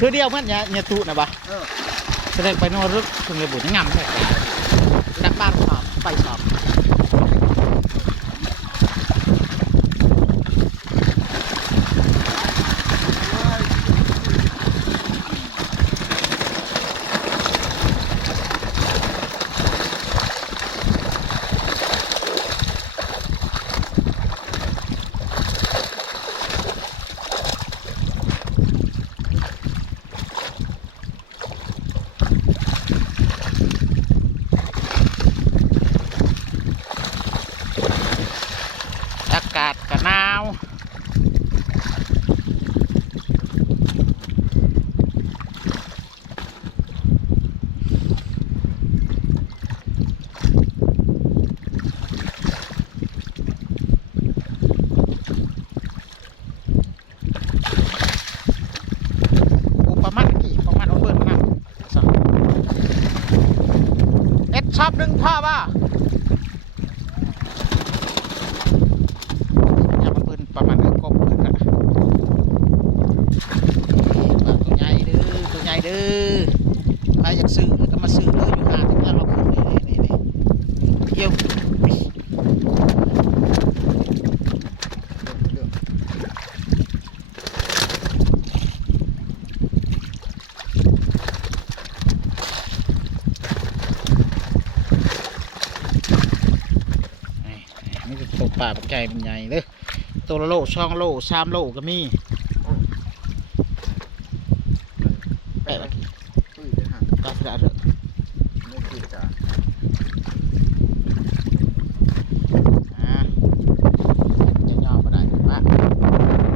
คือเดียวมันเนี่ยตุนะบ่แสดงไปนอรึกถึงเลยบุญงามแท้นักบ้านสอบไปสอบอากาศก็หนาวประมาณกี่ประมาณเอาเบิร์นมานั่งเอ็ดชอบดึงพ่อป่ะประมาณกบขึ้นกันตัวใหญ่เด้อตัวใหญ่เด้อใครอยากซื้อก็มาซื้อเลยอยู่หาถึงแล้วเราขึ้นนี่เกี่ยวนี่คือตัวป่าปักใจเป็นใหญ่เลยตัวละโลช่องโล3 โลก็มีแปะกี่ก็จะเถอะไม่กี่จาน